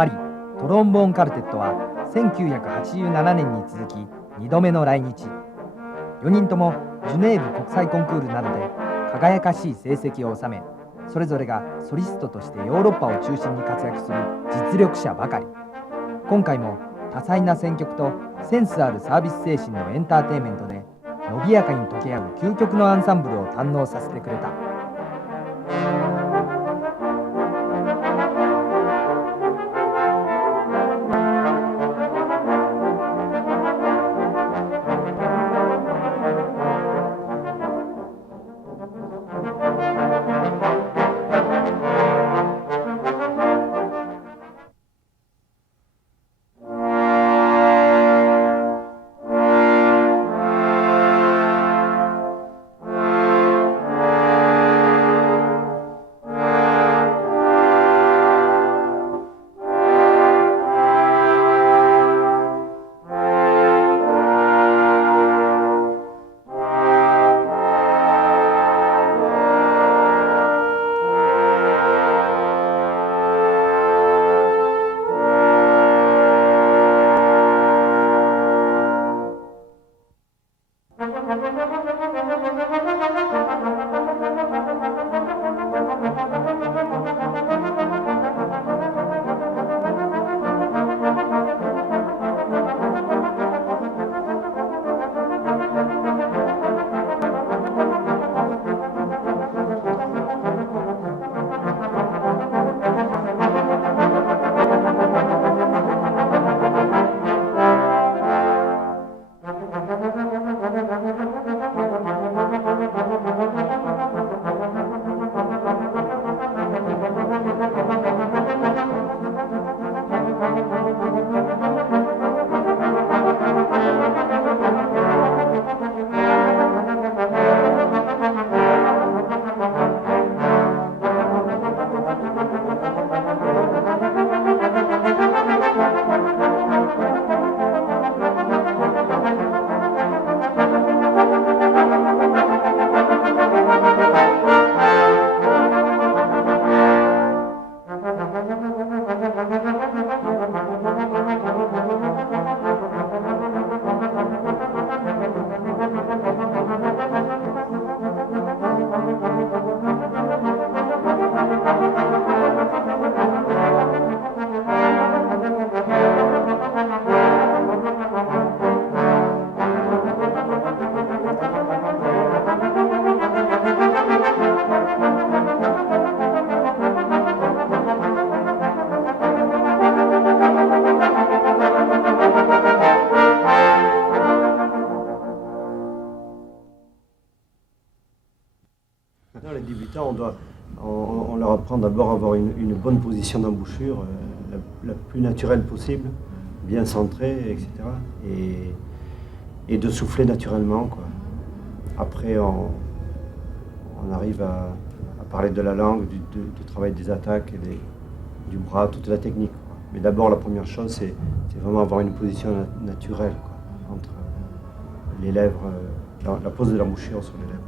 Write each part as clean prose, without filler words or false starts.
パリトロンボーンカルテットは1987年に続き2度目の来日。4人ともジュネーブ国際コンクールなどで輝かしい成績を収め、それぞれがソリストとしてヨーロッパを中心に活躍する実力者ばかり。今回も多彩な選曲とセンスあるサービス精神のエンターテインメントで伸びやかに溶け合う究極のアンサンブルを堪能させてくれた。Les débutants, on leur apprend d'abord à avoir une bonne position d'embouchure, la plus naturelle possible, bien centrée, etc. Et de souffler naturellement, quoi. Après, on arrive à parler de la langue, du travail des attaques, du bras, toute la technique, quoi. Mais d'abord, la première chose, c'est vraiment avoir une position naturelle, quoi, entre les lèvres, la pose de l'embouchure sur les lèvres.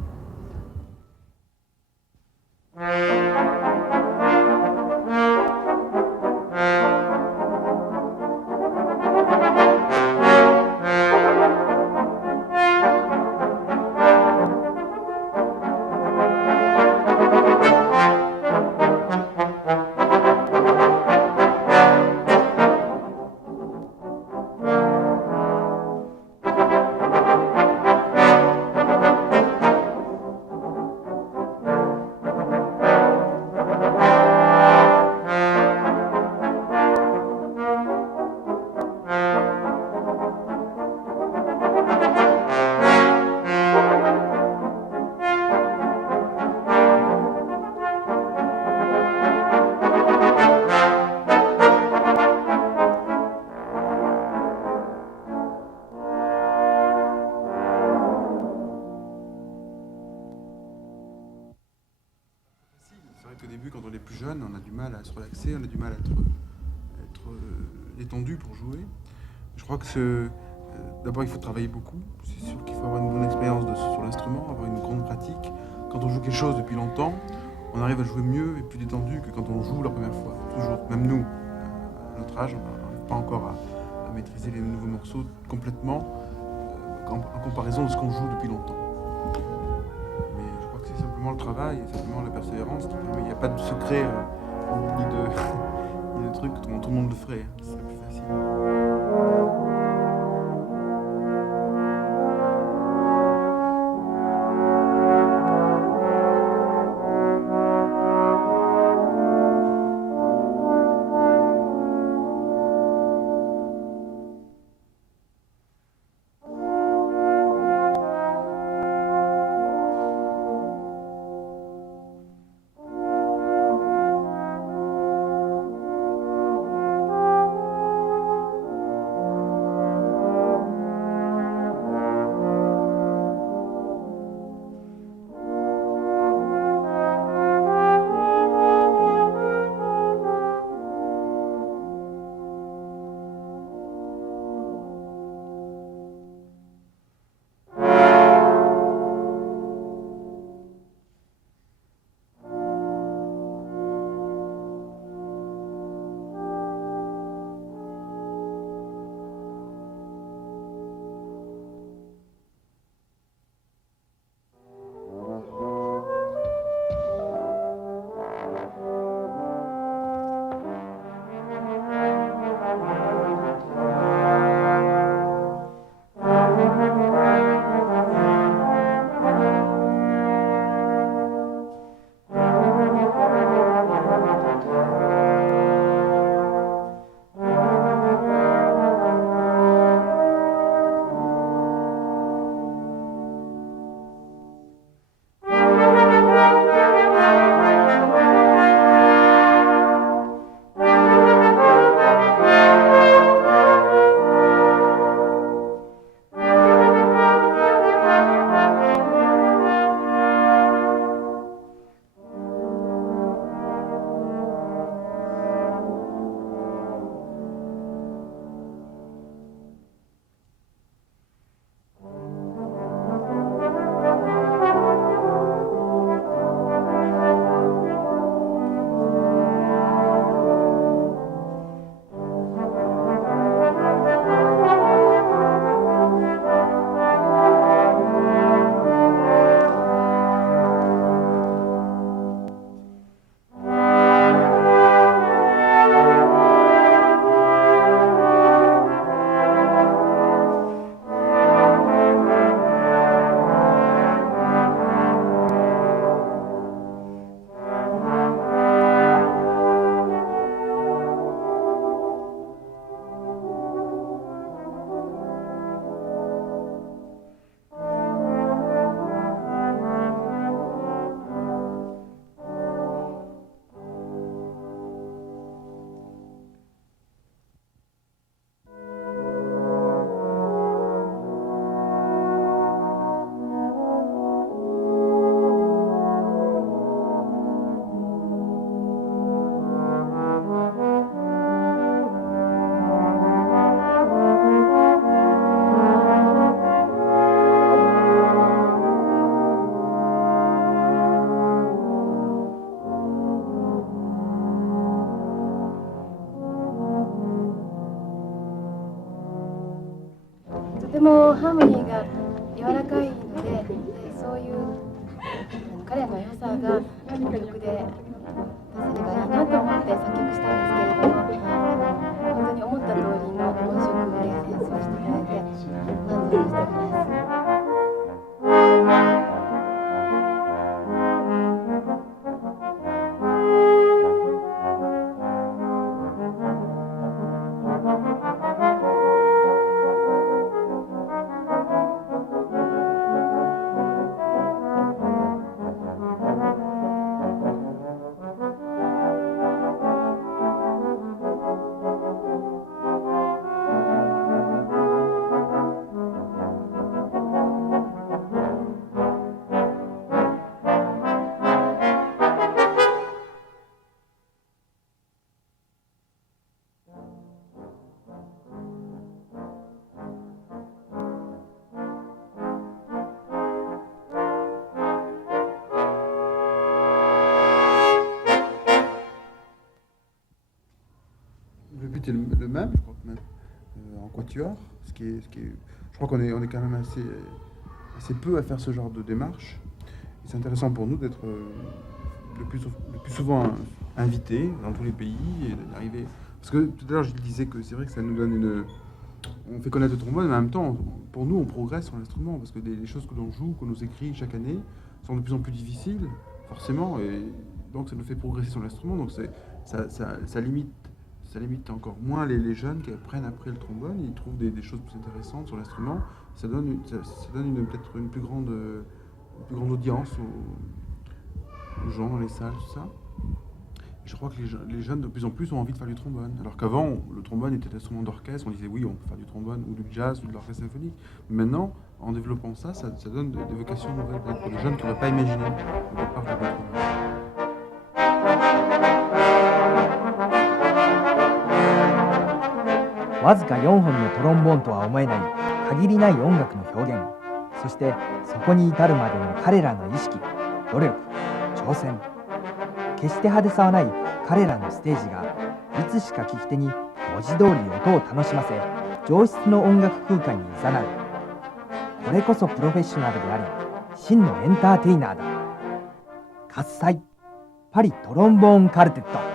Au début, quand on est plus jeune, on a du mal à se relaxer, on a du mal à être détendu pour jouer. Je crois que d'abord, il faut travailler beaucoup. C'est sûr qu'il faut avoir une bonne expérience sur l'instrument, avoir une grande pratique. Quand on joue quelque chose depuis longtemps, on arrive à jouer mieux et plus détendu que quand on joue la première fois. Toujours, même nous, à notre âge, on n'arrive pas encore à maîtriser les nouveaux morceaux complètement en comparaison de ce qu'on joue depuis longtemps. Mais je crois que c'est simplement le travail et simplement la persévérance qui permet. Il n'y a pas de secret ni de truc, tout le monde le ferait, ce serait plus facile.てもハーモニーが柔らかいので、そういう彼の良さが曲で出せればいいなと思って作曲したんですけれども、本当に思った通りの音色で演奏していただいて満足しております。Le but est le même, je crois que même en quatuor, je crois qu'on est quand même assez peu à faire ce genre de démarche. Et c'est intéressant pour nous d'être le plus souvent invités dans tous les pays et d'arriver. Parce que tout à l'heure je disais que c'est vrai que ça nous donne on fait connaître le trombone, mais en même temps, pour nous, on progresse sur l'instrument parce que les choses que l'on joue, que nous écrit chaque année, sont de plus en plus difficiles, forcément, et donc ça nous fait progresser sur l'instrument. Donc ça limite encore moins les jeunes qui apprennent après le trombone. Ils trouvent des choses plus intéressantes sur l'instrument. Ça donne peut-être une plus grande audience aux gens dans les salles, tout ça. Et je crois que les jeunes de plus en plus ont envie de faire du trombone. Alors qu'avant, le trombone était un instrument d'orchestre. On disait oui, on peut faire du trombone ou du jazz ou de l'orchestre symphonique. Mais maintenant, en développant ça donne des vocations nouvelles pour les jeunes qui n'auraient pas imaginé au départ de jouer le trombone. わずか4本のトロンボーンとは思えない限りない音楽の表現、そしてそこに至るまでの彼らの意識、努力、挑戦。決して派手さはない彼らのステージがいつしか聞き手に文字通り音を楽しませ、上質の音楽空間に誘う。これこそプロフェッショナルであり真のエンターテイナーだ。喝采パリトロンボーンカルテット。